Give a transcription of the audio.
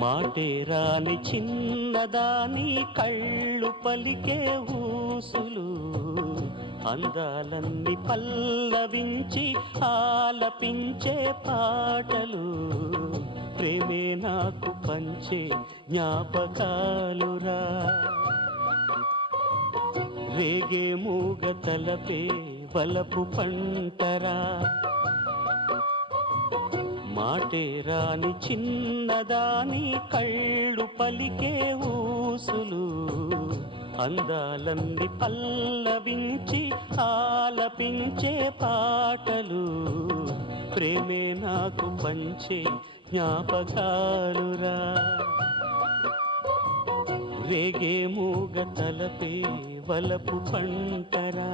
మాటే రాని చిన్నదాని కళ్ళు పలికే ఊసులు, అందాలన్నీ పల్లవించి ఆలపించే పాటలు, ప్రేమే నాకు పంచే జ్ఞాపకాలురా. రేగే మూగ తలపే వలపు పంటరా, మాటే రాని చిన్నదాని కళ్ళు పలికే ఊసులు, అందాలన్నీ పల్లవించి ఆలపించే పాటలు, ప్రేమే నాకు పంచే జ్ఞాపకాలురా. రేగే మూగ తలపే వలపు పంటరా.